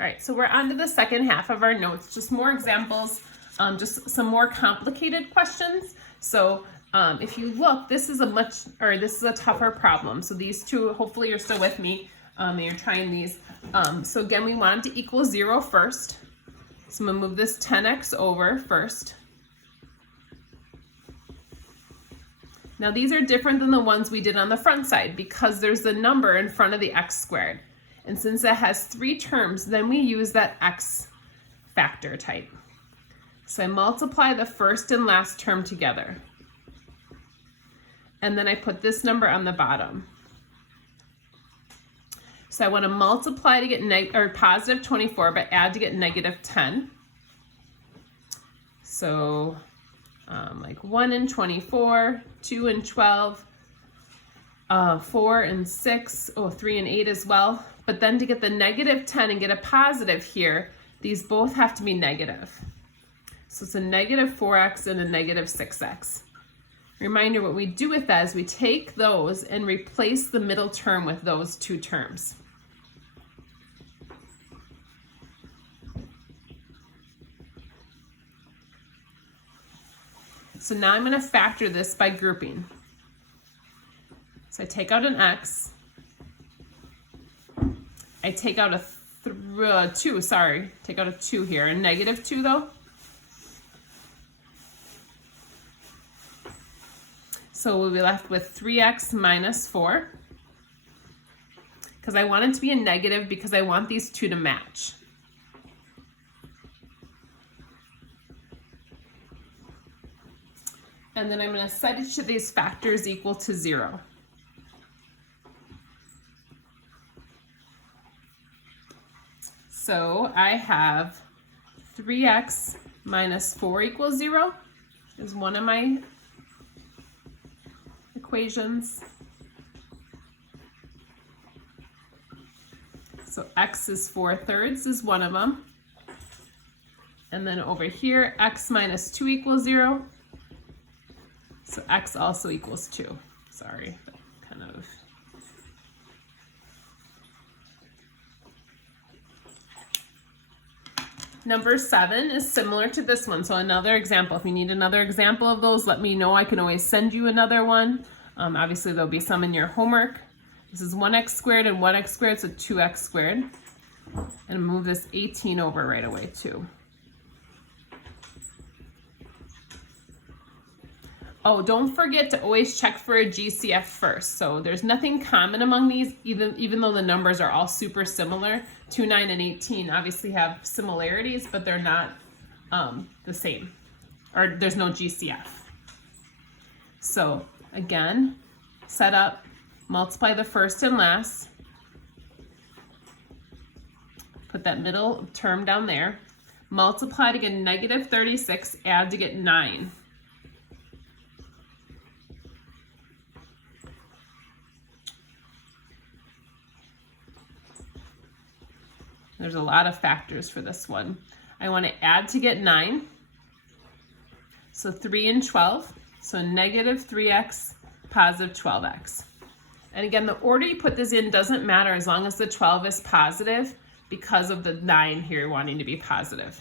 All right, so we're on to the second half of our notes, just more examples, just some more complicated questions. So if you look, this is a tougher problem. So these two, hopefully you're still with me, and you're trying these. So again, we want it to equal 0 first. So I'm gonna move this 10x over first. Now these are different than the ones we did on the front side because there's the number in front of the x squared. And since it has 3 terms, then we use that x factor type. So I multiply the first and last term together. And then I put this number on the bottom. So I want to multiply to get positive 24, but add to get negative 10. So like 1 and 24, 2 and 12, 4 and 6, 3 and 8 as well. But then to get the negative 10 and get a positive here, these both have to be negative. So it's a negative 4x and a negative 6x. Reminder, what we do with that is we take those and replace the middle term with those 2 terms. So now I'm going to factor this by grouping. So I take out an x. I take out a 2, take out a 2 here, a negative 2 though. So we'll be left with 3x minus 4. Because I want it to be a negative because I want these 2 to match. And then I'm going to set each of these factors equal to 0. So I have 3x minus 4 equals 0 is one of my equations. So x is 4/3 is one of them. And then over here, x minus 2 equals 0. So x also equals 2. Sorry, kind of. Number 7 is similar to this one. So another example. If you need another example of those, let me know. I can always send you another one. Obviously, there'll be some in your homework. This is 1x squared and 1x squared, so 2x squared. And move this 18 over right away too. Oh, don't forget to always check for a GCF first. So there's nothing common among these, even though the numbers are all super similar. 2, 9, and 18 obviously have similarities, but they're not the same, or there's no GCF. So again, set up, multiply the first and last, put that middle term down there, multiply to get negative 36, add to get 9. There's a lot of factors for this one. I want to add to get 9. So 3 and 12. So negative 3x, positive 12x. And again, the order you put this in doesn't matter as long as the 12 is positive because of the 9 here wanting to be positive.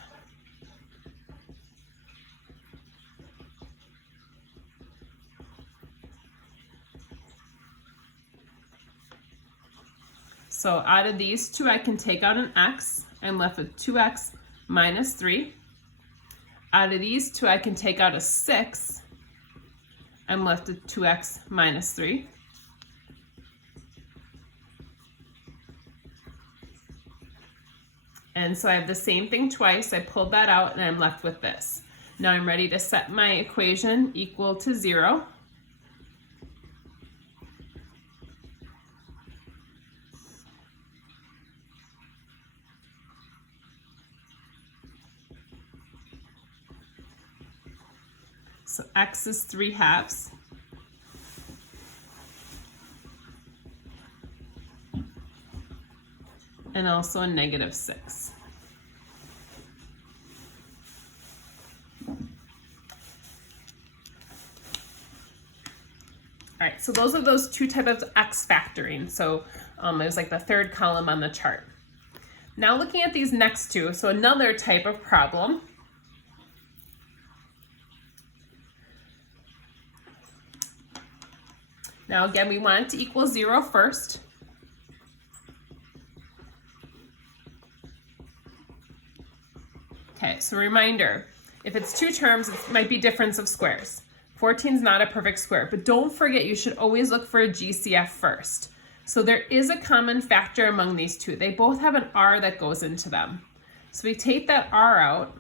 So out of these 2, I can take out an x. I'm left with 2x minus 3. Out of these 2, I can take out a 6. I'm left with 2x minus 3. And so I have the same thing twice. I pulled that out and I'm left with this. Now I'm ready to set my equation equal to 0. So x is 3/2. And also a negative 6. All right, so those are those 2 types of x factoring. So it was like the third column on the chart. Now looking at these next two, so another type of problem. Now again, we want it to equal 0 first. Okay, so reminder, if it's two terms, it might be difference of squares. 14 is not a perfect square, but don't forget you should always look for a GCF first. So there is a common factor among these two. They both have an R that goes into them. So we take that R out.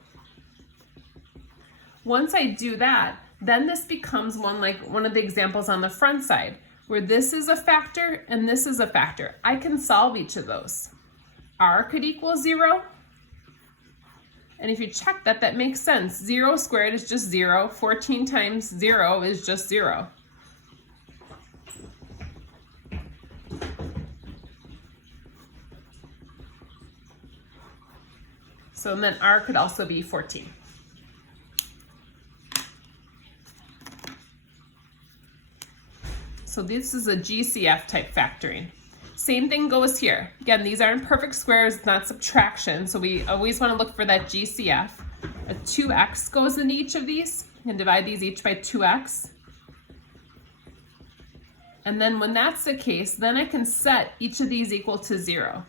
Once I do that, then this becomes one of the examples on the front side, where this is a factor and this is a factor. I can solve each of those. R could equal 0. And if you check that, that makes sense. 0 squared is just 0. 14 times 0 is just 0. So then R could also be 14. So this is a GCF type factoring. Same thing goes here. Again, these aren't perfect squares, it's not subtraction, so we always want to look for that GCF. A 2x goes in each of these. You can divide these each by 2x. And then when that's the case, then I can set each of these equal to 0.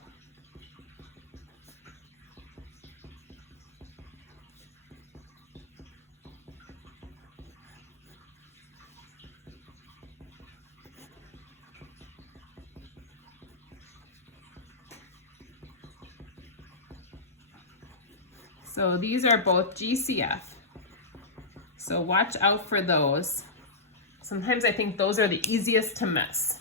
So these are both GCF. So watch out for those. Sometimes I think those are the easiest to miss.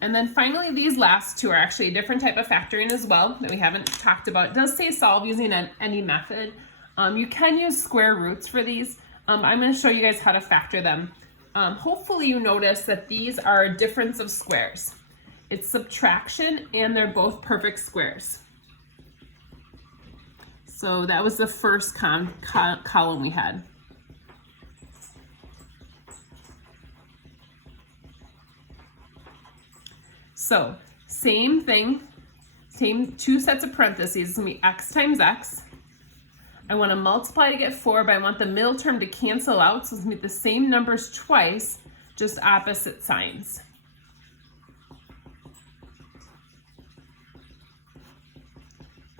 And then finally, these last two are actually a different type of factoring as well that we haven't talked about. It does say solve using any method. You can use square roots for these. I'm going to show you guys how to factor them. Hopefully you notice that these are a difference of squares. It's subtraction and they're both perfect squares. So that was the first column we had. So same thing, same two sets of parentheses. It's gonna be x times x. I want to multiply to get 4, but I want the middle term to cancel out, so it's gonna be the same numbers twice, just opposite signs.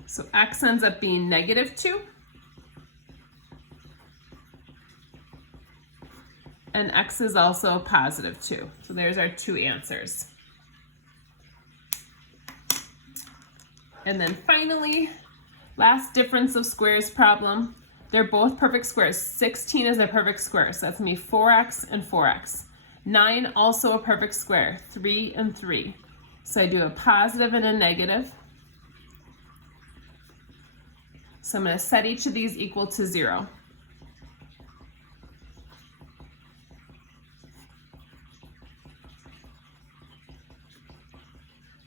So x ends up being -2. And x is also +2. So there's our two answers. And then finally, last difference of squares problem. They're both perfect squares. 16 is a perfect square, so that's gonna be 4x and 4x. 9, also a perfect square, 3 and 3. So I do a positive and a negative. So I'm going to set each of these equal to 0.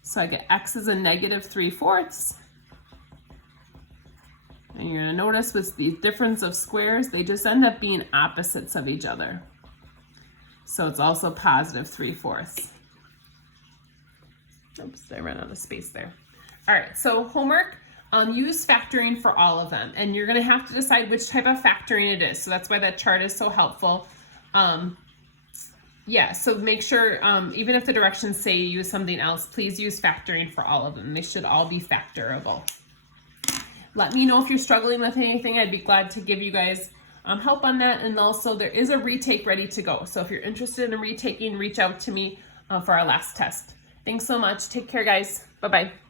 So I get x is a -3/4. And you're going to notice with the difference of squares, they just end up being opposites of each other. So it's also +3/4. Oops, I ran out of space there. All right, so homework. Use factoring for all of them, and you're going to have to decide which type of factoring it is. So that's why that chart is so helpful. Yeah, so make sure, even if the directions say use something else, please use factoring for all of them. They should all be factorable. Let me know if you're struggling with anything. I'd be glad to give you guys help on that. And also there is a retake ready to go. So if you're interested in retaking, reach out to me for our last test. Thanks so much. Take care, guys. Bye-bye.